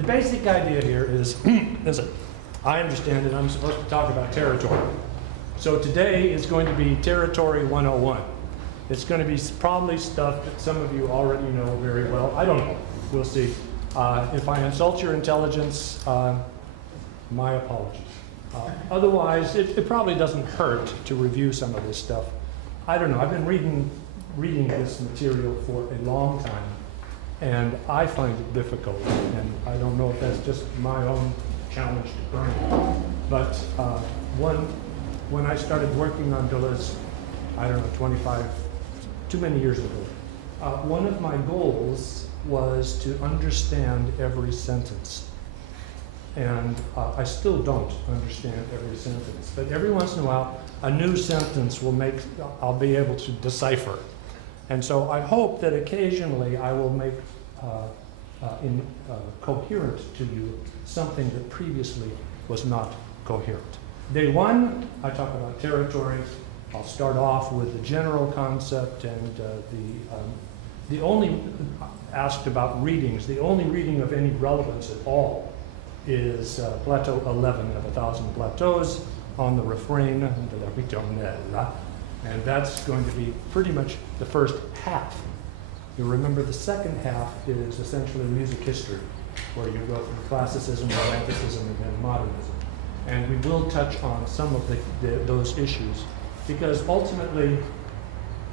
the basic idea here is, as I understand it, I'm supposed to talk about territory. So today is going to be Territory 101. It's going to be probably stuff that some of you already know very well. I don't know. We'll see. If I insult your intelligence, my apologies. Otherwise, it probably doesn't hurt to review some of this stuff. I don't know. I've been reading this material for a long time, and I find it difficult. And I don't know if that's just my own challenge to burn. But when I started working on Deleuze, I don't know, too many years ago, one of my goals was to understand every sentence. And I still don't understand every sentence, but every once in a while, a new sentence I'll be able to decipher. And so I hope that occasionally I will make coherent to you something that previously was not coherent. Day one, I talk about territory. I'll start off with the general concept and the only asked about readings. The only reading of any relevance at all is Plateau 11 of A Thousand Plateaus on the refrain de la ritournelle. And that's going to be pretty much the first half. You'll remember the second half is essentially music history, where you go from classicism, romanticism, and then modernism. And we will touch on some of those issues, because ultimately,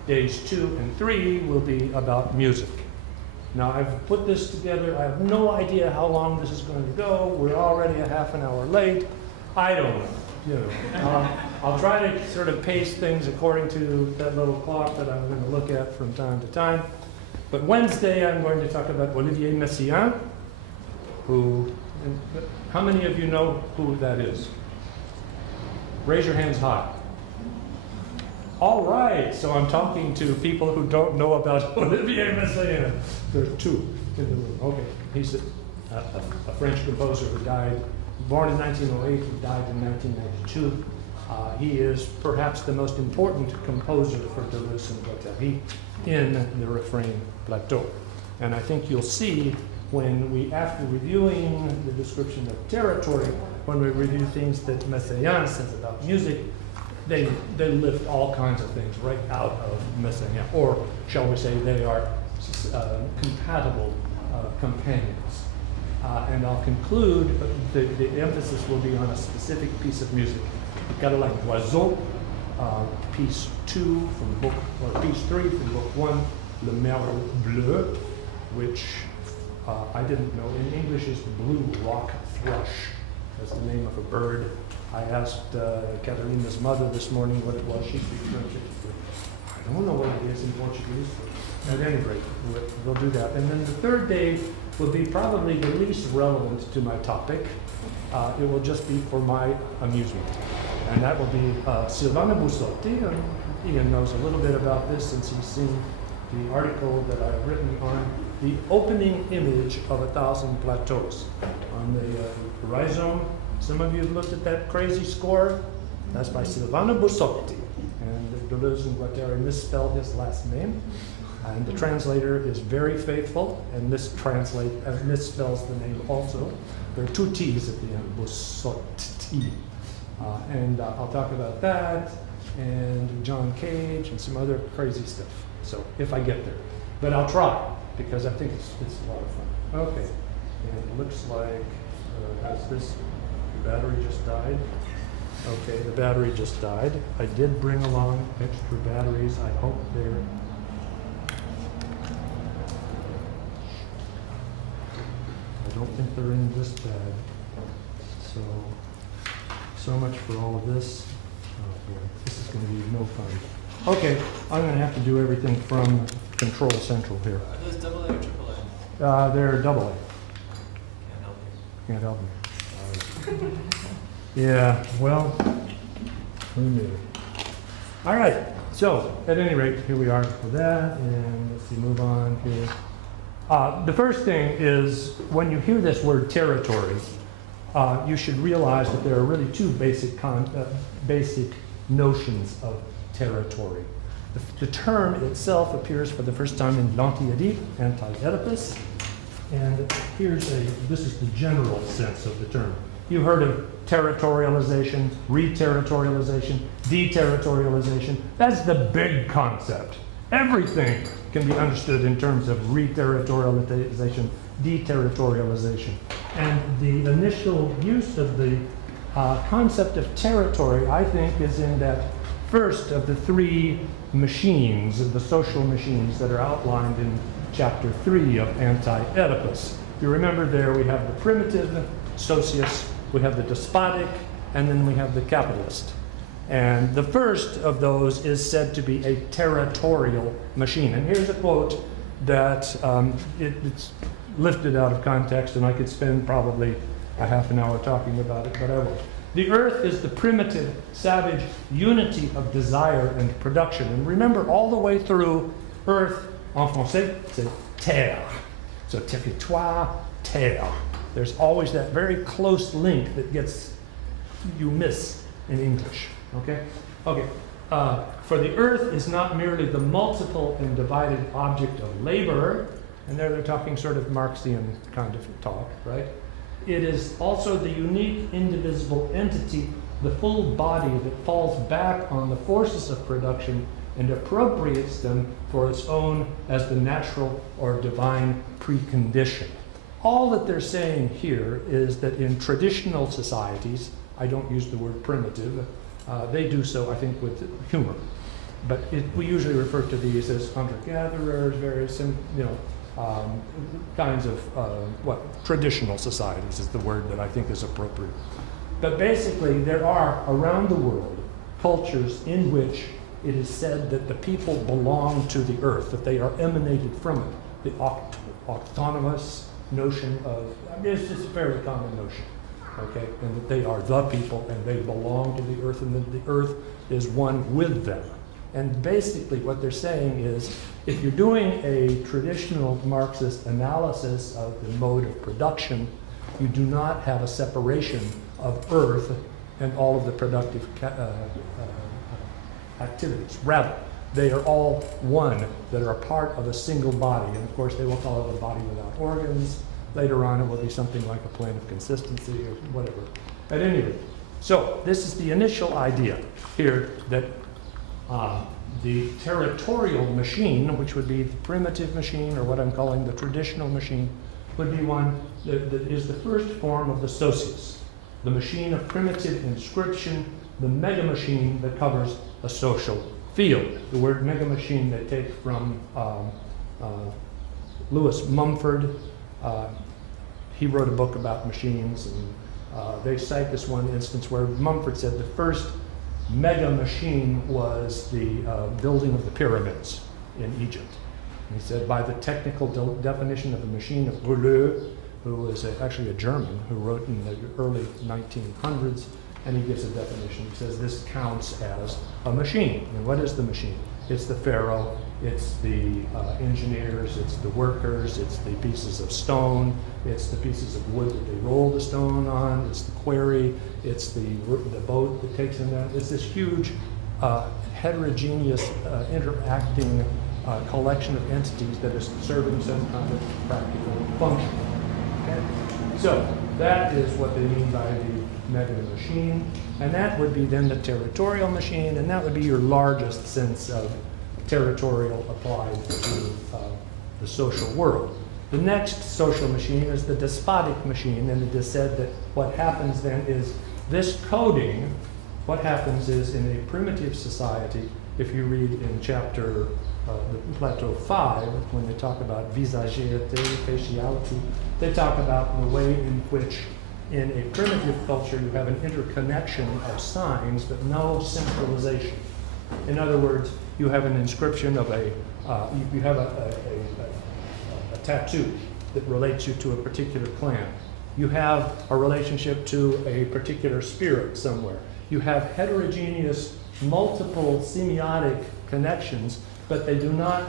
days 2 and 3 will be about music. Now, I've put this together. I have no idea how long this is going to go. We're already a half an hour late. I don't know. You know, I'll try to sort of pace things according to that little clock that I'm going to look at from time to time. But Wednesday, I'm going to talk about Olivier Messiaen, how many of you know who that is? Raise your hands high. All right, so I'm talking to people who don't know about Olivier Messiaen. There are 2 in the room. Okay, he's a French composer who died, born in 1908, he died in 1992. He is perhaps the most important composer for Deleuze and Guattari in the Refrain plateau. And I think you'll see when after reviewing the description of territory, when we review things that Messiaen says about music, they lift all kinds of things right out of Messiaen, or shall we say they are compatible companions. And I'll conclude, the emphasis will be on a specific piece of music. Like Oiseau, piece 2 from book, or piece 3 from book 1, Le Merle Bleu, which I didn't know in English is the blue rock thrush. That's the name of a bird. I asked Catarina's mother this morning what it was. She speaks French. I don't know what it is in Portuguese. At any rate, we'll do that. And then the third day will be probably the least relevant to my topic. It will just be for my amusement. And that will be Sylvano Bussotti. And Ian knows a little bit about this since he's seen the article that I've written on the opening image of A Thousand Plateaus on the rhizome. Some of you have looked at that crazy score. That's by Sylvano Bussotti. And Deleuze and Guattari misspelled his last name. And the translator is very faithful and misspells the name also. There are 2 T's at the end, Bussotti. And I'll talk about that, and John Cage, and some other crazy stuff. So, if I get there. But I'll try, because I think it's a lot of fun. Okay, and it looks like, has this battery just died? Okay, the battery just died. I did bring along extra batteries. I hope they're... I don't think they're in this bag. So much for all of this. Oh boy, this is going to be no fun. Okay, I'm going to have to do everything from Control Central here. Are those double A or triple A? They're double A. Can't help me. Yeah, well, who knew? All right, so at any rate, here we are for that, and let's see, move on here. The first thing is, when you hear this word territory, you should realize that there are really 2 basic notions of territory. The term itself appears for the first time in L'Anti-Oedipe, Anti-Oedipus, And this is the general sense of the term. You've heard of territorialization, re-territorialization, deterritorialization. That's the big concept. Everything can be understood in terms of re-territorialization, deterritorialization. And the initial use of the concept of territory, I think, is in that first of the three machines, of the social machines that are outlined in chapter 3 of Anti-Oedipus. If you remember there, we have the primitive socius, we have the despotic, and then we have the capitalist. And the first of those is said to be a territorial machine. And here's a quote that it's lifted out of context, and I could spend probably a half an hour talking about it, but I won't. The earth is the primitive, savage unity of desire and production. And remember, all the way through, earth, en français, c'est terre. So territoire, terre. There's always that very close link that you miss in English, okay? Okay, for the earth is not merely the multiple and divided object of labor, and there they're talking sort of Marxian kind of talk, right? It is also the unique, indivisible entity, the full body that falls back on the forces of production and appropriates them for its own as the natural or divine precondition. All that they're saying here is that in traditional societies, I don't use the word primitive, they do so, I think, with humor. But we usually refer to these as hunter-gatherers, various, kinds of, traditional societies is the word that I think is appropriate. But basically, there are, around the world, cultures in which it is said that the people belong to the earth, that they are emanated from it. The autonomous notion of, it's just a fairly common notion, okay? And that they are the people and they belong to the earth and that the earth is one with them. And basically what they're saying is, if you're doing a traditional Marxist analysis of the mode of production, you do not have a separation of earth and all of the productive activities. Rather, they are all one that are part of a single body. And of course, they will call it a body without organs. Later on, it will be something like a plane of consistency or whatever. At any rate, so this is the initial idea here that the territorial machine, which would be the primitive machine, or what I'm calling the traditional machine, would be one that is the first form of the socius, the machine of primitive inscription, the mega machine that covers a social field. The word mega machine they take from Lewis Mumford. He wrote a book about machines, and they cite this one instance where Mumford said the first mega machine was the building of the pyramids in Egypt. And he said, by the technical definition of a machine of Deleuze, who was actually a German who wrote in the early 1900s, and he gives a definition. He says this counts as a machine. And what is the machine? It's the pharaoh, it's the engineers, it's the workers, it's the pieces of stone, it's the pieces of wood that they roll the stone on, it's the quarry, it's the boat that takes them down. It's this huge heterogeneous interacting collection of entities that is serving some kind of practical function. Okay? So that is what they mean by the mega machine, and that would be then the territorial machine, and that would be your largest sense of territorial applied to the social world. The next social machine is the despotic machine, and it is said that what happens then is this coding, what happens is in a primitive society, if you read in chapter Plateau 5, when they talk about visagéité, faciality, they talk about the way in which in a primitive culture you have an interconnection of signs but no centralization. In other words, you have an inscription of you have a tattoo that relates you to a particular clan. You have a relationship to a particular spirit somewhere. You have heterogeneous, multiple semiotic connections, but they do not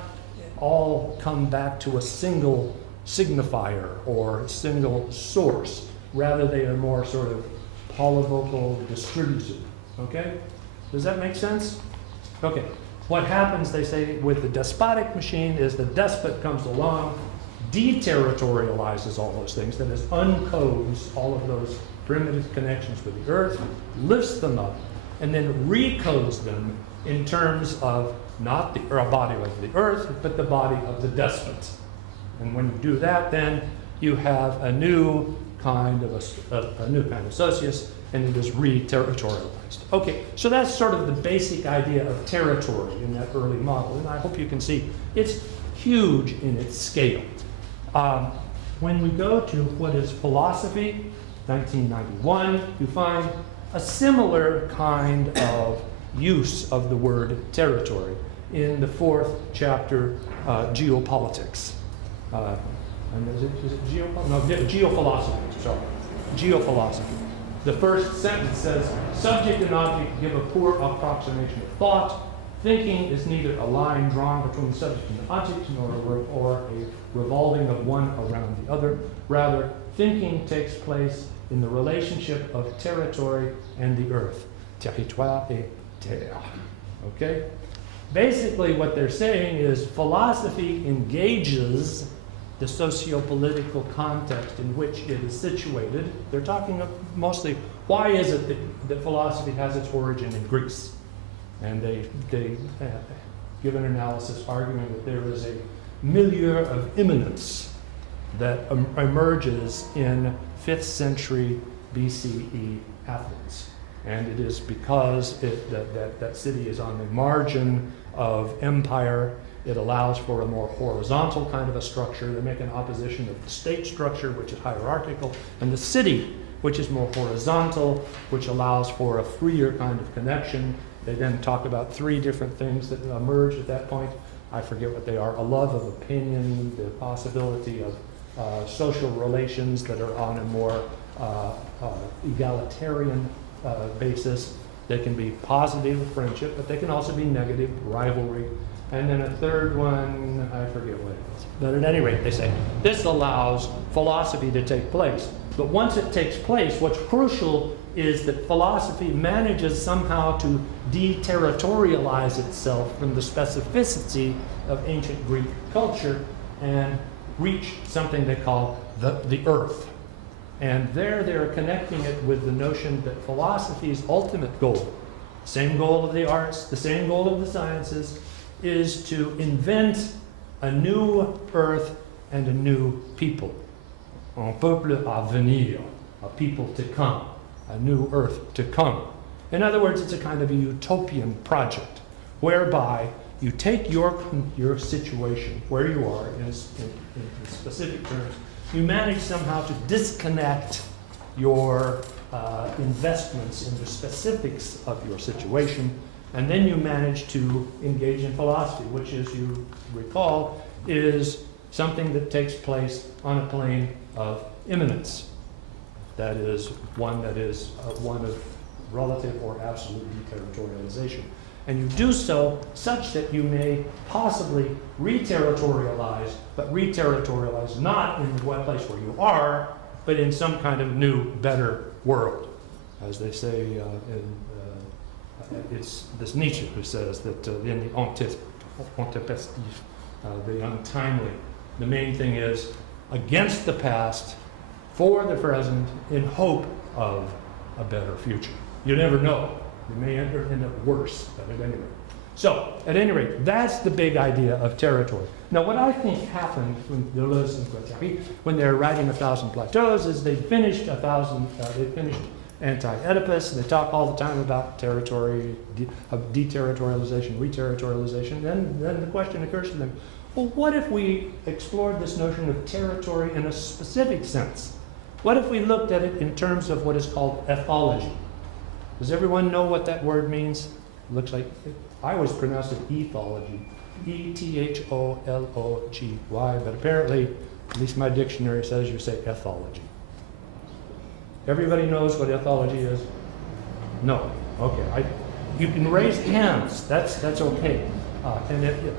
all come back to a single signifier or single source. Rather, they are more sort of polyvocal, distributed. Okay? Does that make sense? Okay. What happens, they say, with the despotic machine is the despot comes along, deterritorializes all those things, that is, uncodes all of those primitive connections with the earth, lifts them up, and then recodes them in terms of not the body of the earth, but the body of the despot. And when you do that, then you have a new kind of socius, and it is re-territorialized. Okay, so that's sort of the basic idea of territory in that early model, and I hope you can see it's huge in its scale. When we go to what is philosophy, 1991, you find a similar kind of use of the word territory in the 4th chapter, Geopolitics. And is it geophilosophy, sorry. Geophilosophy. The first sentence says, subject and object give a poor approximation of thought. Thinking is neither a line drawn between subject and object, nor a revolving of one around the other. Rather, thinking takes place in the relationship of territory and the earth. Territoire et terre. Okay? Basically, what they're saying is philosophy engages the socio-political context in which it is situated. They're talking mostly, why is it that philosophy has its origin in Greece? And they give an analysis arguing that there is a milieu of immanence that emerges in 5th century BCE Athens. And it is because that city is on the margin of empire. It allows for a more horizontal kind of a structure. They make an opposition of the state structure, which is hierarchical, and the city, which is more horizontal, which allows for a freer kind of connection. They then talk about 3 different things that emerge at that point. I forget what they are. A love of opinion, the possibility of social relations that are on a more egalitarian basis. They can be positive friendship, but they can also be negative rivalry. And then a third one, I forget what it is. But at any rate, they say, this allows philosophy to take place. But once it takes place, what's crucial is that philosophy manages somehow to deterritorialize itself from the specificity of ancient Greek culture and reach something they call the earth. And there they're connecting it with the notion that philosophy's ultimate goal, same goal of the arts, the same goal of the sciences, is to invent a new earth and a new people. Un peuple à venir, a people to come, a new earth to come. In other words, it's a kind of a utopian project whereby you take your situation, where you are in specific terms, you manage somehow to disconnect your investments in the specifics of your situation, and then you manage to engage in philosophy, which, as you recall, is something that takes place on a plane of immanence. That is one of relative or absolute deterritorialization. And you do so such that you may possibly re-territorialize, but re-territorialize not in the place where you are, but in some kind of new, better world. As they say, it's this Nietzsche who says that in the antipestif, the untimely, the main thing is against the past, for the present, in hope of a better future. You never know. You may end up worse, but at any rate. So, at any rate, that's the big idea of territory. Now, what I think happened when Deleuze and Guattari, when they're writing A Thousand Plateaus, is they finished Anti-Oedipus. They talk all the time about territory, of deterritorialization, re-territorialization. Then the question occurs to them, well, what if we explored this notion of territory in a specific sense? What if we looked at it in terms of what is called ethology? Does everyone know what that word means? It looks like, I always pronounce it ethology, E-T-H-O-L-O-G-Y, but apparently, at least my dictionary says you say ethology. Everybody knows what ethology is? No. Okay. You can raise hands. That's okay.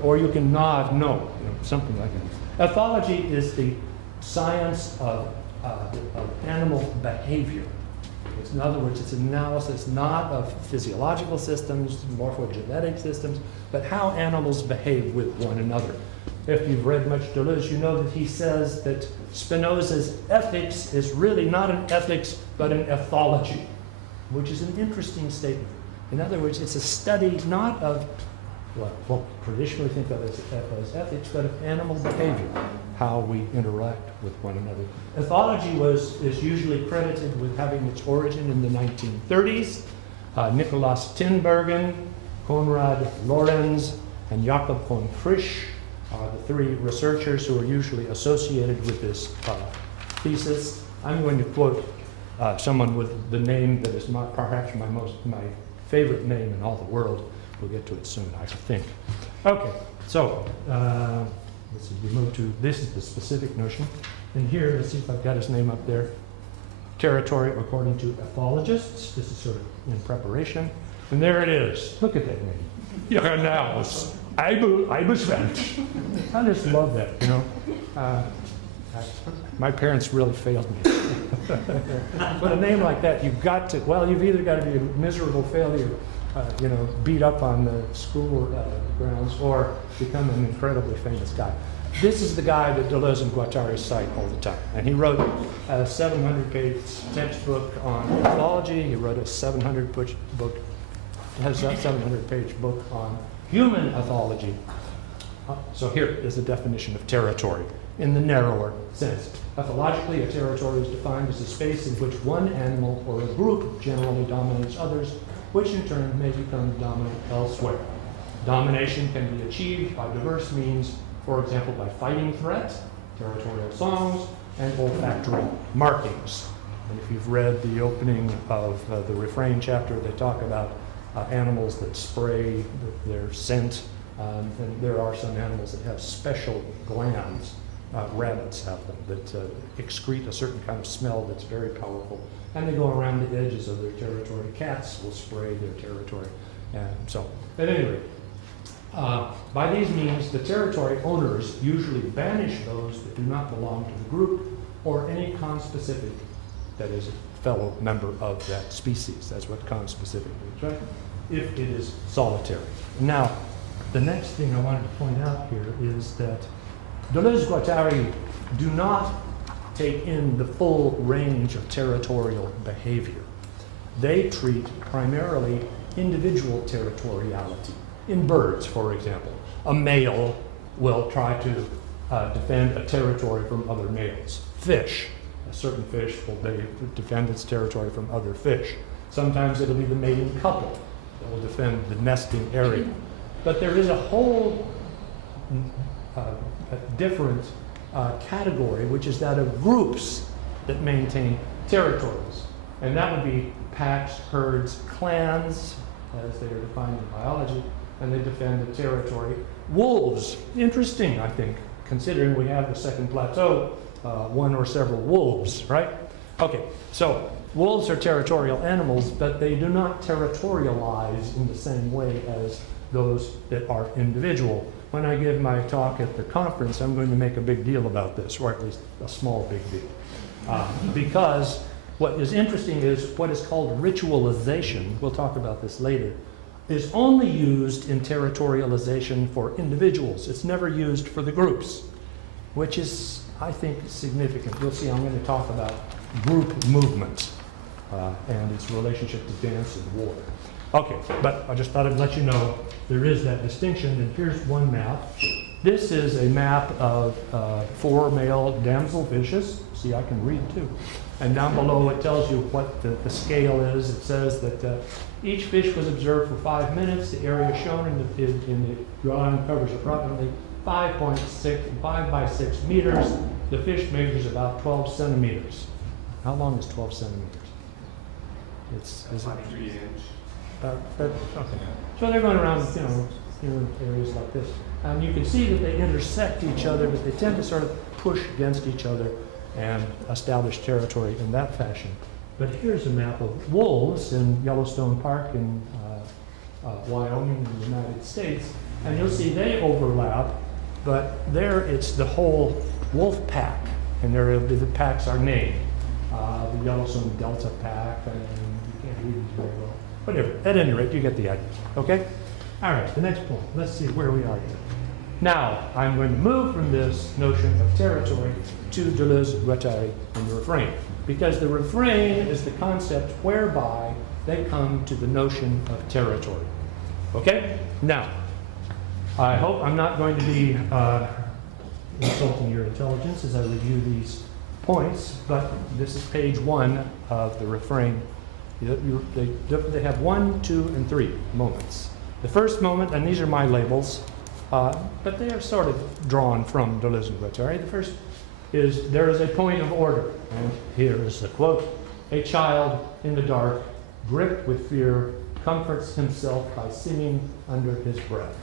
Or you can nod no. Something like that. Ethology is the science of animal behavior. In other words, it's an analysis not of physiological systems, morphogenetic systems, but how animals behave with one another. if you've read much Deleuze, you know that he says that Spinoza's ethics is really not an ethics, but an ethology, which is an interesting statement. In other words, it's a study not of what we'll traditionally think of as ethics, but of animal behavior, how we interact with one another. Ethology is usually credited with having its origin in the 1930s. Nikolaus Tinbergen, Konrad Lorenz, and Jakob von Frisch are the three researchers who are usually associated with this thesis. I'm going to quote someone with the name that is perhaps my favorite name in all the world. We'll get to it soon, I think. Okay, so let's see, we move to, this is the specific notion. And here, let's see if I've got his name up there. Territory according to ethologists. This is sort of in preparation. And there it is. Look at that name. Johannes Eibeswend. I just love that, you know. My parents really failed me. With a name like that, you've got to, well, you've either got to be a miserable failure, you know, beat up on the school grounds, or become an incredibly famous guy. This is the guy that Deleuze and Guattari cite all the time. And he wrote a 700-page textbook on ethology. He wrote a 700-page book on human ethology. So here is the definition of territory in the narrower sense. Ethologically, a territory is defined as a space in which one animal or a group generally dominates others, which in turn may become dominant elsewhere. Domination can be achieved by diverse means, for example, by fighting threat, territorial songs, and olfactory markings. And if you've read the opening of the Refrain chapter, they talk about animals that spray their scent, and there are some animals that have special glands. Rabbits have them that excrete a certain kind of smell that's very powerful, and they go around the edges of their territory. Cats will spray their territory, and so at any rate, by these means, the territory owners usually banish those that do not belong to the group or any conspecific, that is, a fellow member of that species. That's what conspecific means, right? If it is solitary. Now, the next thing I wanted to point out here is that Deleuze and Guattari do not take in the full range of territorial behavior. They treat primarily individual territoriality. In birds, for example, a male will try to defend a territory from other males. Fish, a certain fish will defend its territory from other fish. Sometimes it'll be the mating couple that will defend the nesting area. But there is a whole different category, which is that of groups that maintain territories. And that would be packs, herds, clans, as they are defined in biology, and they defend the territory. Wolves, interesting, I think, considering we have the second plateau, one or several wolves, right? Okay, so wolves are territorial animals, but they do not territorialize in the same way as those that are individual. When I give my talk at the conference, I'm going to make a big deal about this, or at least a small big deal. Because what is interesting is what is called ritualization, we'll talk about this later, is only used in territorialization for individuals. It's never used for the groups, which is, I think, significant. You'll see I'm going to talk about group movement and its relationship to dance and war. Okay, but I just thought I'd let you know there is that distinction, and here's one map. This is a map of 4 male damselfishes. See, I can read too. And down below it tells you what the scale is. It says that each fish was observed for 5 minutes. The area shown in the drawing covers approximately 5 by 6 meters. The fish measures about 12 centimeters. How long is 12 centimeters? It's 3 inch. okay. So they're going around, areas like this. And you can see that they intersect each other, but they tend to sort of push against each other and establish territory in that fashion. But here's a map of wolves in Yellowstone Park in Wyoming in the United States. And you'll see they overlap, but there it's the whole wolf pack. And the packs are named. The Yellowstone Delta Pack, and you can't read these very well. Whatever, at any rate, you get the idea, okay? All right, the next point. Let's see where we are here. Now, I'm going to move from this notion of territory to Deleuze, Guattari, and the refrain, because the refrain is the concept whereby they come to the notion of territory. Okay? Now, I hope I'm not going to be insulting your intelligence as I review these points, but this is page 1 of the refrain. They have 1, 2, and 3 moments. The first moment, and these are my labels, but they are sort of drawn from Deleuze and Guattari. The first is, there is a point of order. And here is the quote: "A child in the dark, gripped with fear, comforts himself by singing under his breath.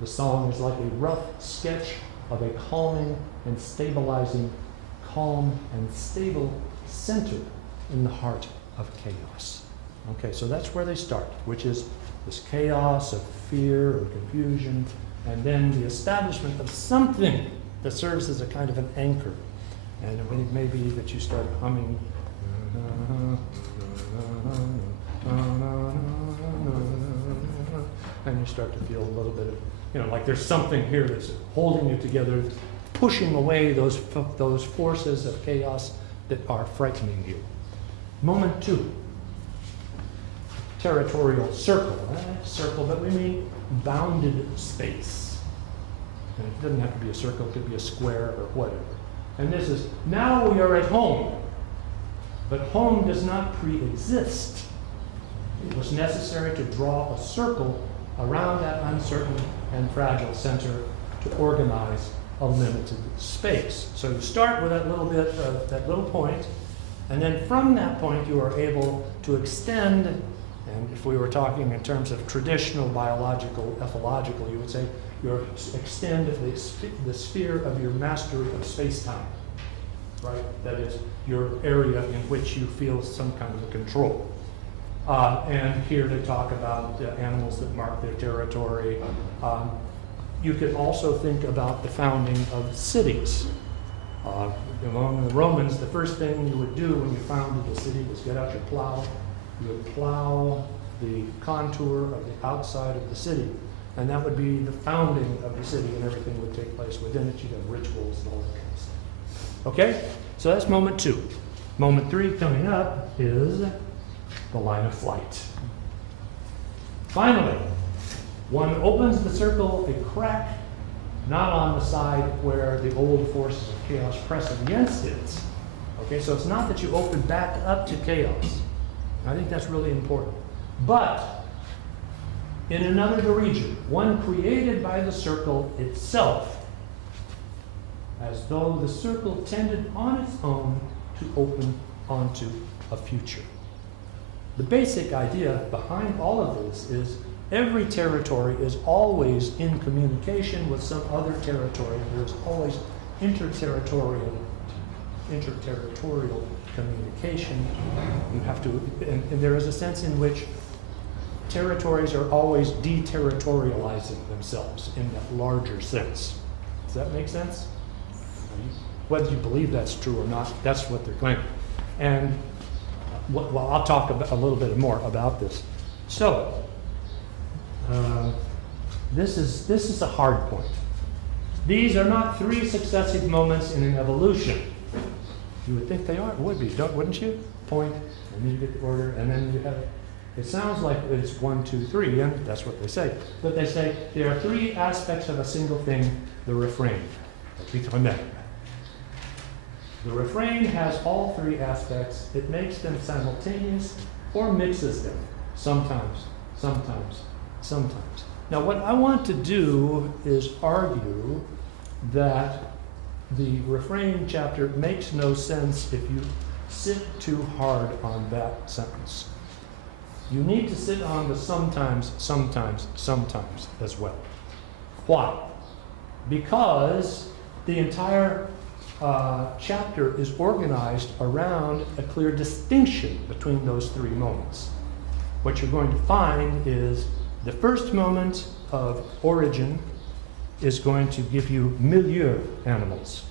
The song is like a rough sketch of a calming and stabilizing, calm and stable center in the heart of chaos." Okay, so that's where they start, which is this chaos of fear or confusion, and then the establishment of something that serves as a kind of an anchor. And it may be that you start humming, and you start to feel a little bit of, like there's something here that's holding you together, pushing away those forces of chaos that are frightening you. Moment 2, territorial circle. Circle, but we mean bounded space. And it doesn't have to be a circle, it could be a square or whatever. And this is, now we are at home, but home does not pre-exist. It was necessary to draw a circle around that uncertain and fragile center to organize a limited space. So you start with that little bit of that little point, and then from that point you are able to extend, and if we were talking in terms of traditional biological, ethological, you would say you extend the sphere of your mastery of space-time, right? That is your area in which you feel some kind of a control. And here they talk about animals that mark their territory. You could also think about the founding of cities. Among the Romans, the first thing you would do when you founded a city was get out your plow. You would plow the contour of the outside of the city, and that would be the founding of the city, and everything would take place within it. You'd have rituals and all that kind of stuff. Okay? So that's moment 2. Moment 3 coming up is the line of flight. Finally, one opens the circle a crack, not on the side where the old forces of chaos press against it. Okay, so it's not that you open back up to chaos. I think that's really important. But in another region, one created by the circle itself, as though the circle tended on its own to open onto a future. The basic idea behind all of this is every territory is always in communication with some other territory. There's always interterritorial communication. You have to, and there is a sense in which territories are always deterritorializing themselves in that larger sense. Does that make sense? Whether you believe that's true or not, that's what they're claiming. And well, I'll talk a little bit more about this. So, this is a hard point. These are not 3 successive moments in an evolution. You would think they are, would be, wouldn't you? Point, and then you get the order, and then you have it. It sounds like it's 1, 2, 3, and that's what they say. But they say there are 3 aspects of a single thing, the refrain. The refrain has all 3 aspects. It makes them simultaneous or mixes them. Sometimes, sometimes, sometimes. Now what I want to do is argue that the refrain chapter makes no sense if you sit too hard on that sentence. You need to sit on the sometimes, sometimes, sometimes as well. Why? Because the entire chapter is organized around a clear distinction between those 3 moments. What you're going to find is the first moment of origin is going to give you milieu animals.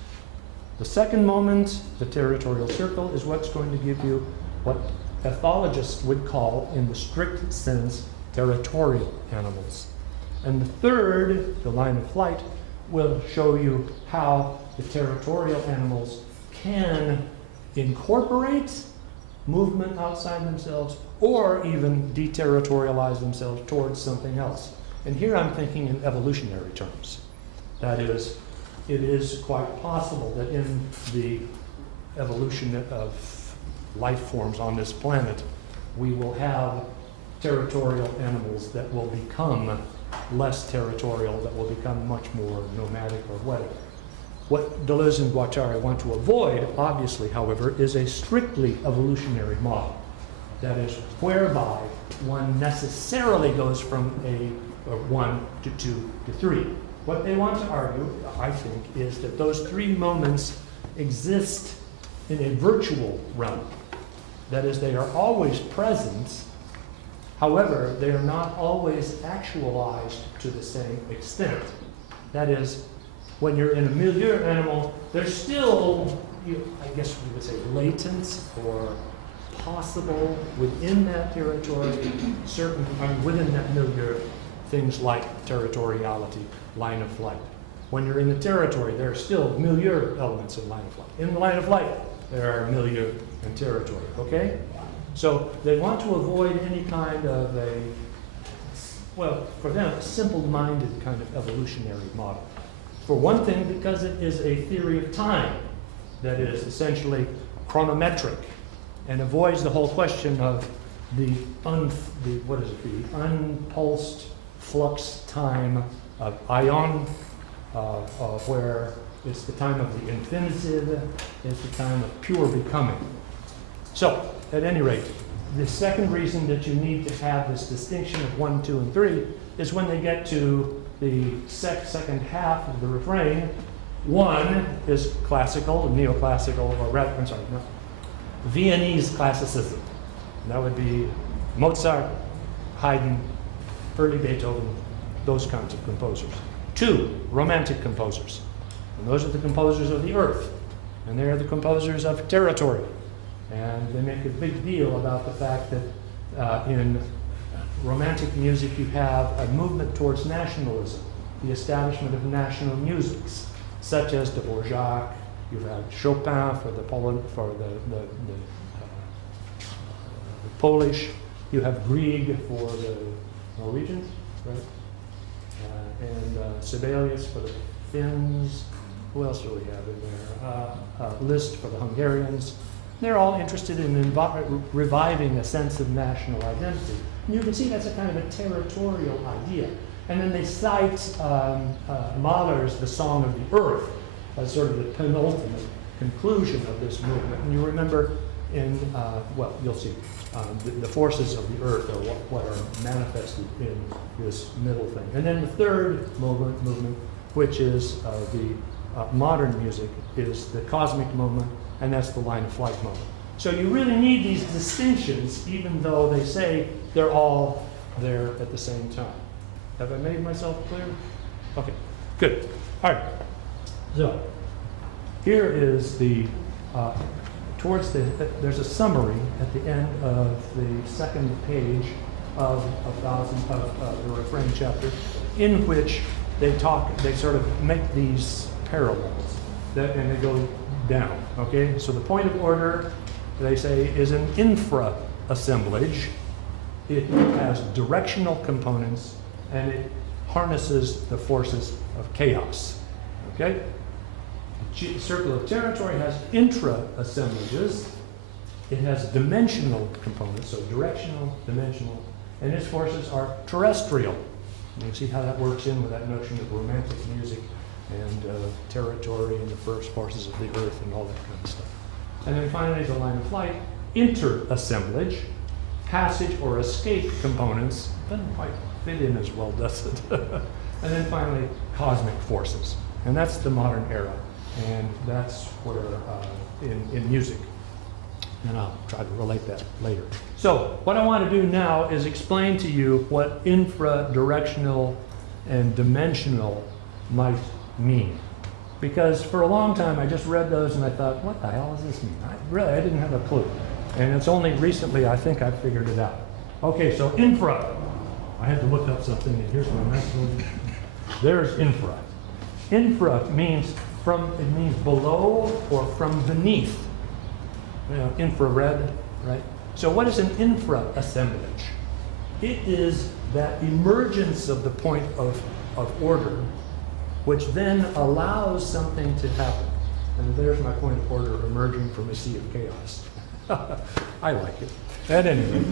The second moment, the territorial circle, is what's going to give you what ethologists would call, in the strict sense, territorial animals. And the third, the line of flight, will show you how the territorial animals can incorporate movement outside themselves or even deterritorialize themselves towards something else. And here I'm thinking in evolutionary terms. That is, it is quite possible that in the evolution of life forms on this planet, we will have territorial animals that will become less territorial, that will become much more nomadic or whatever. What Deleuze and Guattari want to avoid, obviously, however, is a strictly evolutionary model. That is, whereby one necessarily goes from a 1 to 2 to 3. What they want to argue, I think, is that those three moments exist in a virtual realm. That is, they are always present. However, they are not always actualized to the same extent. That is, when you're in a milieu animal, there's still, I guess we would say, latent or possible within that territory, certain, within that milieu, things like territoriality, line of flight. When you're in the territory, there are still milieu elements in line of flight. In the line of flight, there are milieu and territory, okay? So they want to avoid any kind of a, well, for them, a simple-minded kind of evolutionary model. For one thing, because it is a theory of time that is essentially chronometric and avoids the whole question of the unpulsed flux time of ion, where it's the time of the infinitive, it's the time of pure becoming. So, at any rate, the second reason that you need to have this distinction of 1, 2, and 3 is when they get to the second half of the refrain. 1 is classical, neoclassical, or rather, I'm sorry, no, Viennese classicism. And that would be Mozart, Haydn, early Beethoven, those kinds of composers. 2, romantic composers. And those are the composers of the earth. And they are the composers of territory. And they make a big deal about the fact that in romantic music you have a movement towards nationalism, the establishment of national musics, such as Dvorak. You have Chopin for the Polish. You have Grieg for the Norwegians, right? And Sibelius for the Finns. Who else do we have in there? Liszt for the Hungarians. They're all interested in reviving a sense of national identity. And you can see that's a kind of a territorial idea. And then they cite Mahler's The Song of the Earth as sort of the penultimate conclusion of this movement. And you remember in, well, you'll see, the forces of the earth are what are manifested in this middle thing. And then the third movement, which is the modern music, is the cosmic moment, and that's the line of flight moment. So you really need these distinctions, even though they say they're all there at the same time. Have I made myself clear? Okay, good. All right. So here is the, there's a summary at the end of the second page of the Refrain chapter, in which they sort of make these parallels, and they go down, okay? So the point of order, they say, is an infra-assemblage. It has directional components, and it harnesses the forces of chaos, okay? The circle of territory has intra-assemblages. It has dimensional components, so directional, dimensional, and its forces are terrestrial. And you see how that works in with that notion of romantic music and territory and the first forces of the earth and all that kind of stuff. And then finally, the line of flight, inter-assemblage, passage or escape components. Doesn't quite fit in as well, does it? And then finally, cosmic forces. And that's the modern era. And that's where, in music, and I'll try to relate that later. So what I want to do now is explain to you what infra-directional and dimensional might mean. Because for a long time I just read those and I thought, what the hell does this mean? I didn't have a clue. And it's only recently I think I figured it out. Okay, so infra. I had to look up something, and here's my message. There's infra. Infra means it means below or from beneath. You know, infrared, right? So what is an infra-assemblage? It is that emergence of the point of order, which then allows something to happen. And there's my point of order emerging from a sea of chaos. I like it. At any rate,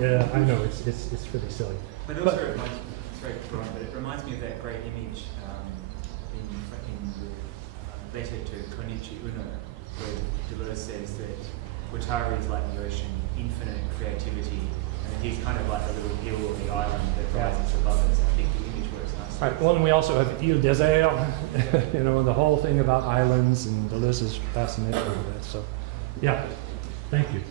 yeah, I know it's pretty silly. But also it reminds, sorry, Ron, but it reminds me of that great image in the letter to Konichi Uno, where Deleuze says that Guattari is like the ocean, infinite creativity, and he's kind of like a little hill on the island that rises above us. I think the image works nicely. Right. Well, and we also have Ile Désert, you know, and the whole thing about islands, and Deleuze is fascinated with that. So, yeah, thank you.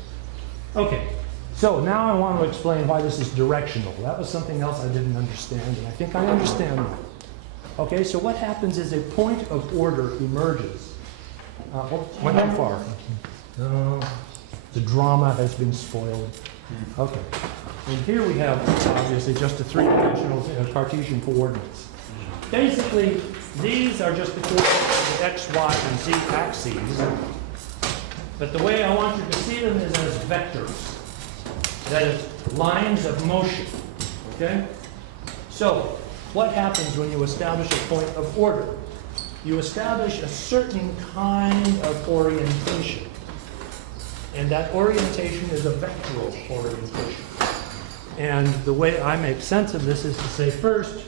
Okay, so now I want to explain why this is directional. That was something else I didn't understand, and I think I understand now. Okay, so what happens is a point of order emerges. Went too far. The drama has been spoiled. Okay, and here we have obviously just the three-dimensional Cartesian coordinates. Basically, these are just the coordinates of the x, y, and z axes. But the way I want you to see them is as vectors. That is, lines of motion. Okay? So, what happens when you establish a point of order? You establish a certain kind of orientation. And that orientation is a vectoral orientation. And the way I make sense of this is to say, first,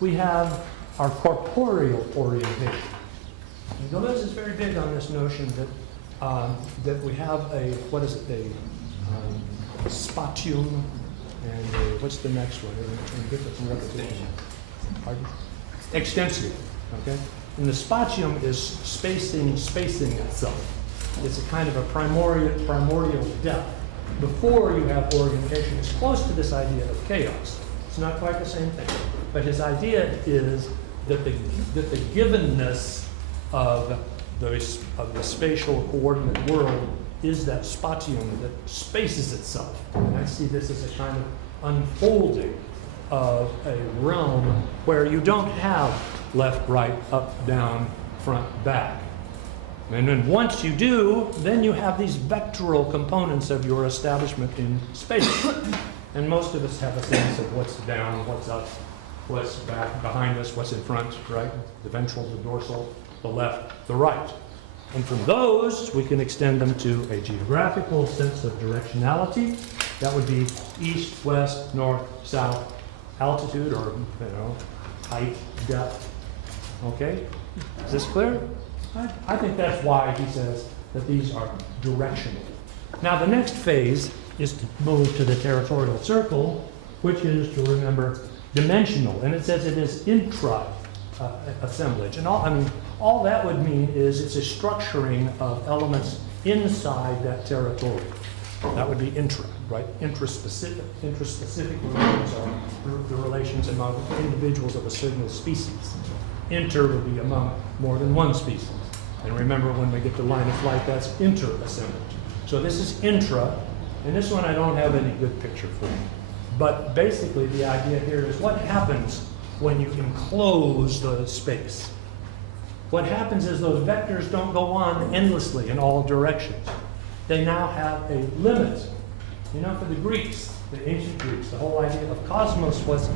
we have our corporeal orientation. And Deleuze is very big on this notion that that we have a, what is it, a spatium, and what's the next one? Repetition. Pardon? Extensive, okay? And the spatium is spacing itself. It's a kind of a primordial depth. Before you have orientation, it's close to this idea of chaos. It's not quite the same thing. But his idea is that the givenness of the spatial coordinate world is that spatium that spaces itself. And I see this as a kind of unfolding of a realm where you don't have left, right, up, down, front, back. And then once you do, then you have these vectoral components of your establishment in space. And most of us have a sense of what's down, what's up, what's back, behind us, what's in front, right? The ventral, the dorsal, the left, the right. And from those, we can extend them to a geographical sense of directionality. That would be east, west, north, south, altitude, or, you know, height, depth. Okay? Is this clear? I think that's why he says that these are directional. Now, the next phase is to move to the territorial circle, which is, to remember, dimensional. And it says it is intra-assemblage. And all that would mean is it's a structuring of elements inside that territorial. That would be intra, right? Intraspecific. Intraspecific relations are the relations among individuals of a certain species. Inter would be among more than one species. And remember, when we get to line of flight, that's inter-assemblage. So this is intra, and this one I don't have any good picture for you. But basically the idea here is what happens when you enclose the space. What happens is those vectors don't go on endlessly in all directions. They now have a limit. You know, for the Greeks, the ancient Greeks, the whole idea of cosmos was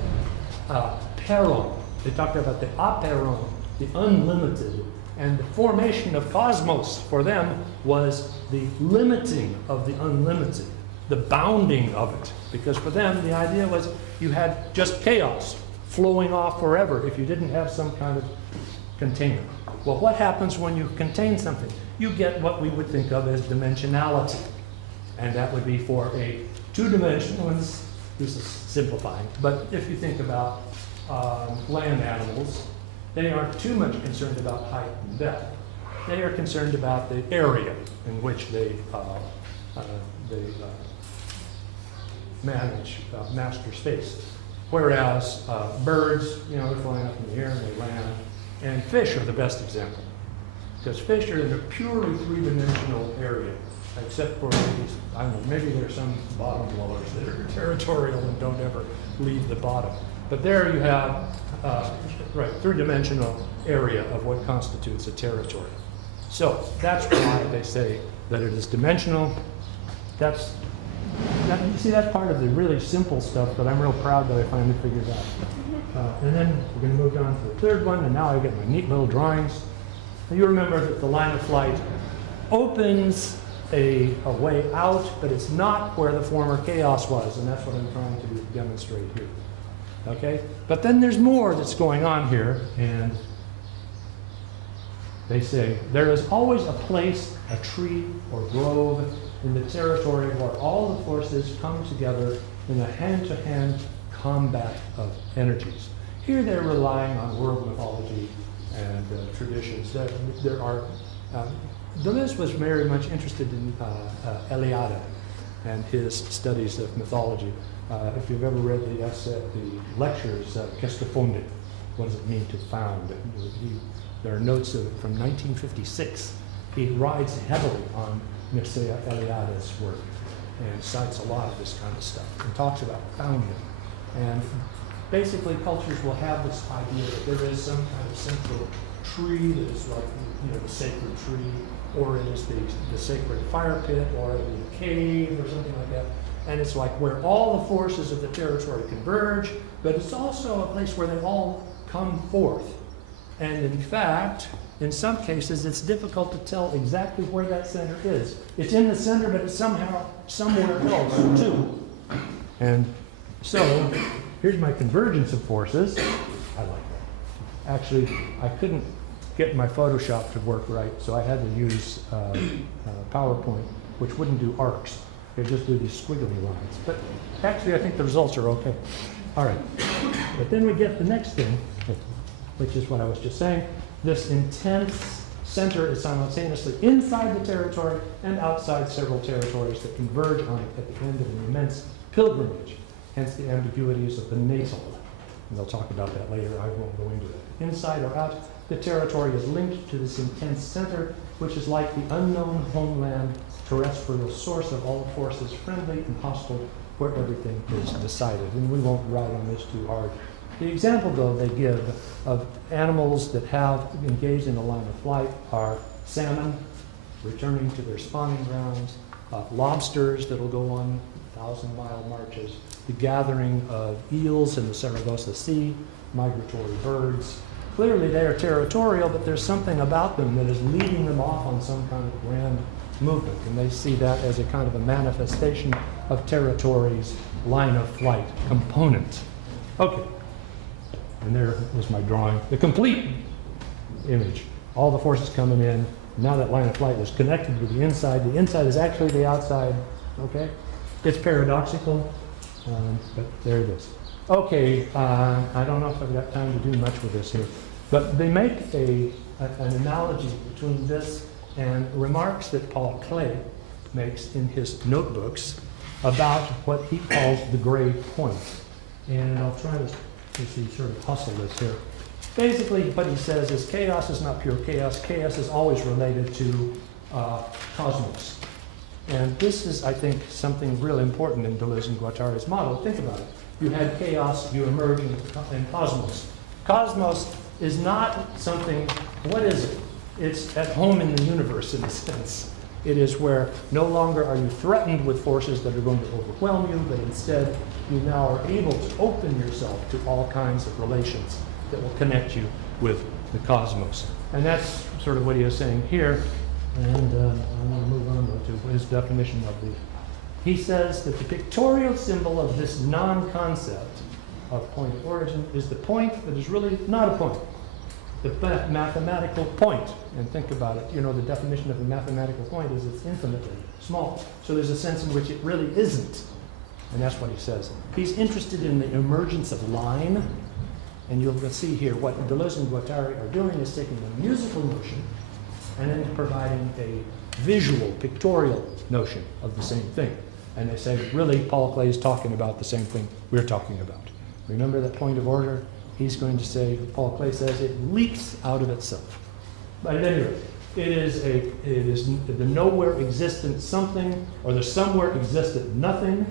peron. They talked about the aperon, the unlimited. And the formation of cosmos for them was the limiting of the unlimited, the bounding of it. Because for them, the idea was you had just chaos flowing off forever if you didn't have some kind of container. Well, what happens when you contain something? You get what we would think of as dimensionality. And that would be for a two-dimensional, and this is simplifying, but if you think about land animals, they aren't too much concerned about height and depth. They are concerned about the area in which they manage master space. Whereas birds, you know, they're flying up in the air and they land. And fish are the best example. Because fish are in a purely three-dimensional area, except for these, I don't know, maybe there's some bottom dwellers that are territorial and don't ever leave the bottom. But there you have three-dimensional area of what constitutes a territory. So that's why they say that it is dimensional. You see, that's part of the really simple stuff that I'm real proud that I finally figured out. And then we're going to move on to the third one, and now I get my neat little drawings. And you remember that the line of flight opens a way out, but it's not where the former chaos was, and that's what I'm trying to demonstrate here. Okay? But then there's more that's going on here, and they say there is always a place, a tree or grove in the territory where all the forces come together in a hand-to-hand combat of energies. Here they're relying on world mythology and traditions. There are Deleuze was very much interested in Eliade and his studies of mythology. If you've ever read the lectures, Qu'est-ce que fonder? What does it mean to found? There are notes of it from 1956. He rides heavily on Mircea Eliade's work and cites a lot of this kind of stuff and talks about founding. And basically, cultures will have this idea that there is some kind of central tree that is like, the sacred tree, or it is the sacred fire pit, or it is a cave, or something like that. And it's like where all the forces of the territory converge, but it's also a place where they all come forth. And in fact, in some cases, it's difficult to tell exactly where that center is. It's in the center, but it's somehow somewhere else, too. And so, here's my convergence of forces. I like that. Actually, I couldn't get my Photoshop to work right, so I had to use PowerPoint, which wouldn't do arcs. It just do these squiggly lines. But actually, I think the results are okay. All right. But then we get the next thing, which is what I was just saying. This intense center is simultaneously inside the territory and outside several territories that converge on it at the end of an immense pilgrimage, hence the ambiguities of the natal. And they'll talk about that later. I won't go into it. Inside or out, the territory is linked to this intense center, which is like the unknown homeland, terrestrial source of all forces, friendly and hostile, where everything is decided. And we won't ride on this too hard. The example, though, they give of animals that have engaged in a line of flight are salmon, returning to their spawning grounds, lobsters that will go on 1,000-mile marches, the gathering of eels in the Saragossa Sea, migratory birds. Clearly they are territorial, but there's something about them that is leading them off on some kind of grand movement, and they see that as a kind of a manifestation of territory's line of flight component. Okay. And there was my drawing, the complete image. All the forces coming in. Now that line of flight is connected to the inside. The inside is actually the outside. Okay? It's paradoxical, but there it is. Okay, I don't know if I've got time to do much with this here, but they make an analogy between this and remarks that Paul Klee makes in his notebooks about what he calls the gray point. And I'll try to sort of hustle this here. Basically, what he says is chaos is not pure chaos. Chaos is always related to cosmos. And this is, I think, something really important in Deleuze and Guattari's model. Think about it. You had chaos, you emerge in cosmos. Cosmos is not something, what is it? It's at home in the universe, in a sense. It is where no longer are you threatened with forces that are going to overwhelm you, but instead you now are able to open yourself to all kinds of relations that will connect you with the cosmos. And that's sort of what he is saying here. And I'm going to move on to his definition of the. He says that the pictorial symbol of this non-concept of point of origin is the point that is really not a point. The mathematical point. And think about it. The definition of a mathematical point is it's infinitely small. So there's a sense in which it really isn't. And that's what he says. He's interested in the emergence of line. And you'll see here what Deleuze and Guattari are doing is taking a musical notion and then providing a visual, pictorial notion of the same thing. And they say, really, Paul Klee is talking about the same thing we're talking about. Remember that point of order? He's going to say, Paul Klee says, it leaks out of itself. But at any rate, it is the nowhere existent something, or the somewhere existent nothing.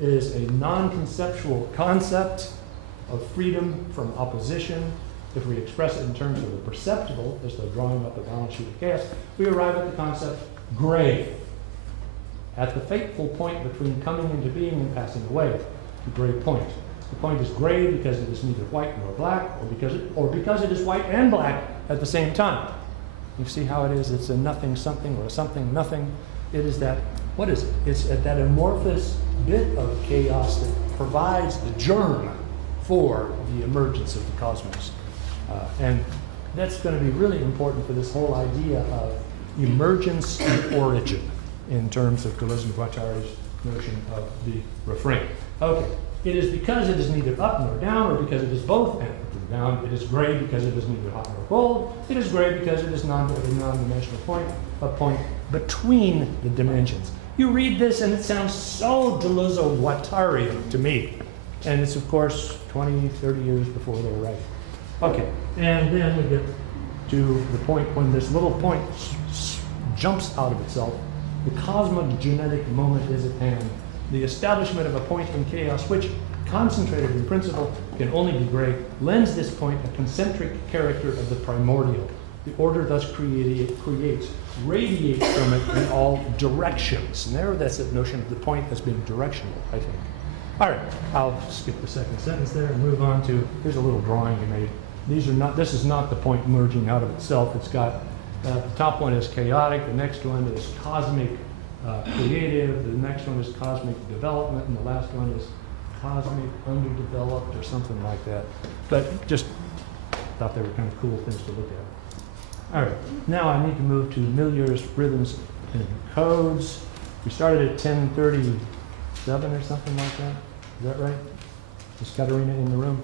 It is a non-conceptual concept, of freedom from opposition. If we express it in terms of the perceptible, as though drawing up a balance sheet of chaos, we arrive at the concept gray. At the fateful point between coming into being and passing away, the gray point. The point is gray because it is neither white nor black, or because it is white and black at the same time. You see how it is? It's a nothing something or a something nothing. It is that, what is it? It's that amorphous bit of chaos that provides the germ for the emergence of the cosmos. And that's going to be really important for this whole idea of emergence and origin in terms of Deleuze and Guattari's notion of the refrain. Okay, it is because it is neither up nor down, or because it is both up and down. It is gray because it is neither hot nor cold. It is gray because it is a non-dimensional point, a point between the dimensions. You read this and it sounds so Deleuze-Guattari to me. And it's, of course, 20, 30 years before they were writing. Okay, and then we get to the point when this little point jumps out of itself. The cosmogenetic moment is at hand. The establishment of a point in chaos, which, concentrated in principle, can only be gray, lends this point a concentric character of the primordial. The order thus radiates from it in all directions. And there, that's the notion of the point as being directional, I think. All right, I'll skip the second sentence there and move on to, here's a little drawing you made. This is not the point merging out of itself. It's got, the top one is chaotic, the next one is cosmic creative, the next one is cosmic development, and the last one is cosmic underdeveloped or something like that. But just thought they were kind of cool things to look at. All right, now I need to move to Milieu's rhythms and codes. We started at 10:37 or something like that. Is that right? Is Katerina in the room?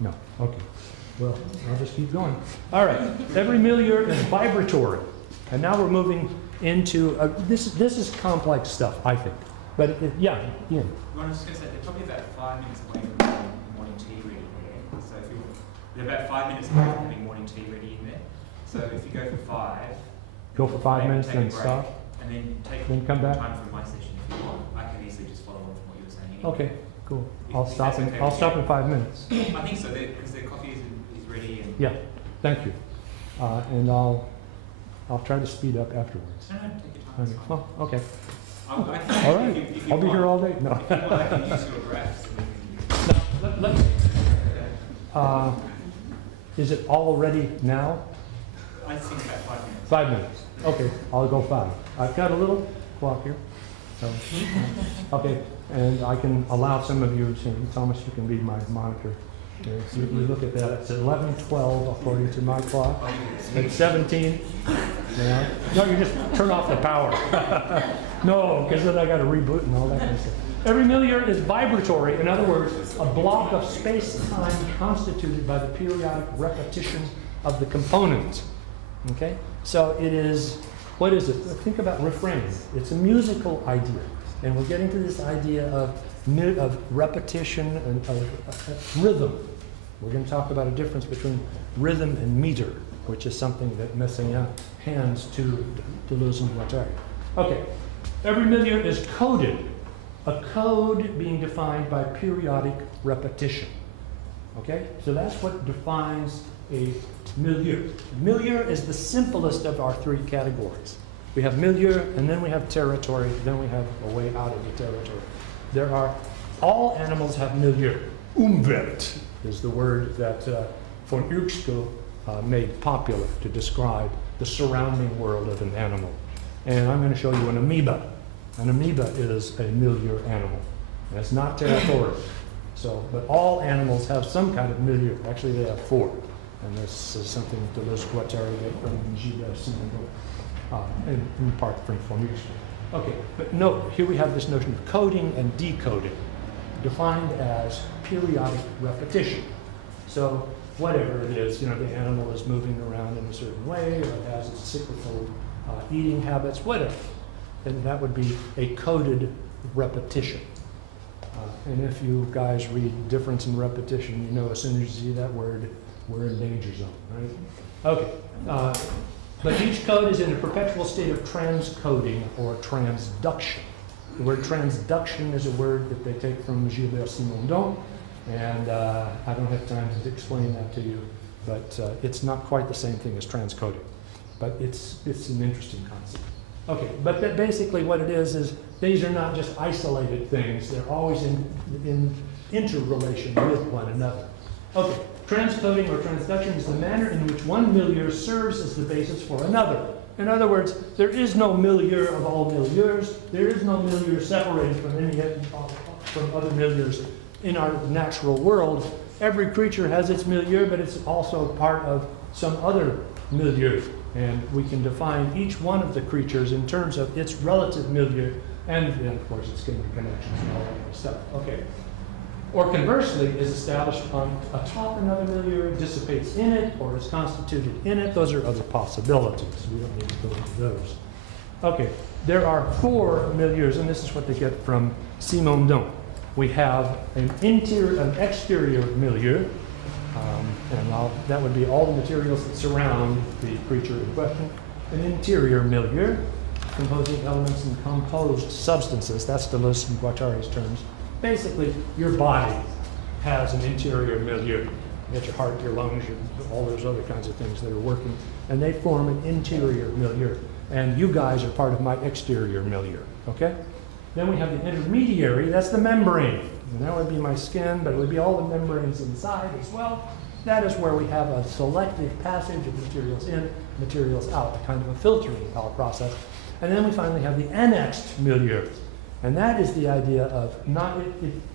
No, okay. Well, I'll just keep going. All right, every milieu is vibratory. And now we're moving into, this is complex stuff, I think. But yeah, Ian. Well, I was just going to say, they're probably about 5 minutes away from having morning tea ready there. So if they're about 5 minutes away from having morning tea ready in there. So if you go for 5. Go for 5 minutes, then stop. And then then come back. Time for my session if you want. I can easily just follow on from what you were saying. Anyway. Okay, cool. I'll stop in 5 minutes. I think so, because the coffee is ready. And yeah, thank you. And I'll try to speed up afterwards. No, take your time. Well, okay. All right. If you I'll be here all day. No. If you want, I can use your graphs. Is it all ready now? I think about 5 minutes. 5 minutes. Okay, I'll go 5. I've got a little clock here. So, okay, and I can allow some of you, Thomas, you can be my monitor. You look at that, it's 11:12 according to my clock. It's 17. Yeah. No, you just turn off the power. No, because then I got to reboot and all that kind of stuff. Every milieu is vibratory. In other words, a block of space-time constituted by the periodic repetition of the components. Okay? So it is, what is it? Think about refrain. It's a musical idea. And we're getting to this idea of repetition and of rhythm. We're going to talk about a difference between rhythm and meter, which is something that Messiaen hands to Deleuze and Guattari. Okay, every milieu is coded, a code being defined by periodic repetition. Okay, so that's what defines a milieu. Milieu is the simplest of our 3 categories. We have milieu, and then we have territory, then we have a way out of the territory. All animals have milieu. Umwelt is the word that von Uexküll made popular to describe the surrounding world of an animal. And I'm going to show you an amoeba. An amoeba is a milieu animal. And it's not territorial. So, but all animals have some kind of milieu. Actually, they have 4. And this is something Deleuze-Guattari made from Sylvano, in part from von Uexküll. Okay, but note, here we have this notion of coding and decoding, defined as periodic repetition. So whatever it is, the animal is moving around in a certain way, or it has its cyclical eating habits, whatever. And that would be a coded repetition. And if you guys read difference in repetition, as soon as you see that word, we're in danger zone, right? Okay. But each code is in a perpetual state of transcoding or transduction. The word transduction is a word that they take from Gilbert Simondon, And I don't have time to explain that to you, but it's not quite the same thing as transcoding. But it's an interesting concept. Okay, but basically what it is these are not just isolated things. They're always in interrelation with one another. Okay, transcoding or transduction is the manner in which one milieu serves as the basis for another. In other words, there is no milieu of all milieus. There is no milieu separated from other milieus in our natural world. Every creature has its milieu, but it's also part of some other milieu. And we can define each one of the creatures in terms of its relative milieu, and then, of course, its interconnections and all that kind of stuff. Okay. Or conversely, is established atop another milieu, dissipates in it, or is constituted in it. Those are other possibilities. We don't need to go into those. Okay. There are 4 milieus, and this is what they get from Simondon. We have an exterior milieu, and that would be all the materials that surround the creature in question. An interior milieu, composing elements and composed substances. That's Deleuze and Guattari's terms. Basically, your body has an interior milieu. You got your heart, your lungs, all those other kinds of things that are working, and they form an interior milieu. And you guys are part of my exterior milieu, okay? Then we have the intermediary, that's the membrane. And that would be my skin, but it would be all the membranes inside as well. That is where we have a selective passage of materials in, materials out, a kind of a filtering process. And then we finally have the annexed milieu. And that is the idea of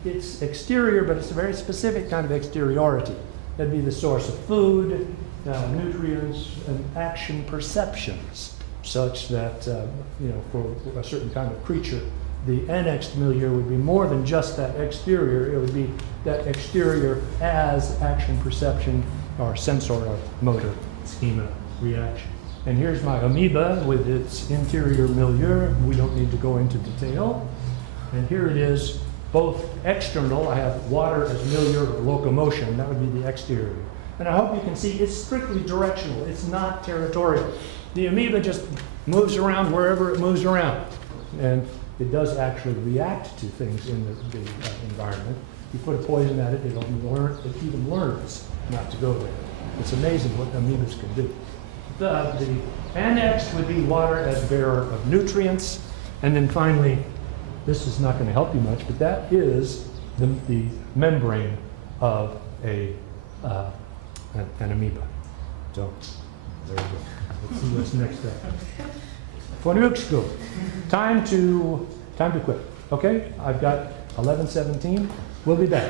it's exterior, but it's a very specific kind of exteriority. That'd be the source of food, nutrients, and action perceptions, such that, for a certain kind of creature, the annexed milieu would be more than just that exterior. It would be that exterior as action perception or sensor motor schema reaction. And here's my amoeba with its interior milieu. We don't need to go into detail. And here it is, both external. I have water as milieu of locomotion. That would be the exterior. And I hope you can see it's strictly directional. It's not territorial. The amoeba just moves around wherever it moves around. And it does actually react to things in the environment. You put a poison at it, it even learns not to go there. It's amazing what amoebas can do. The annexed would be water as bearer of nutrients. And then finally, this is not going to help you much, but that is the membrane of an amoeba. So there we go. Let's see what's next step. Fonurksku. Time to quit. Okay? I've got 11:17. We'll be back.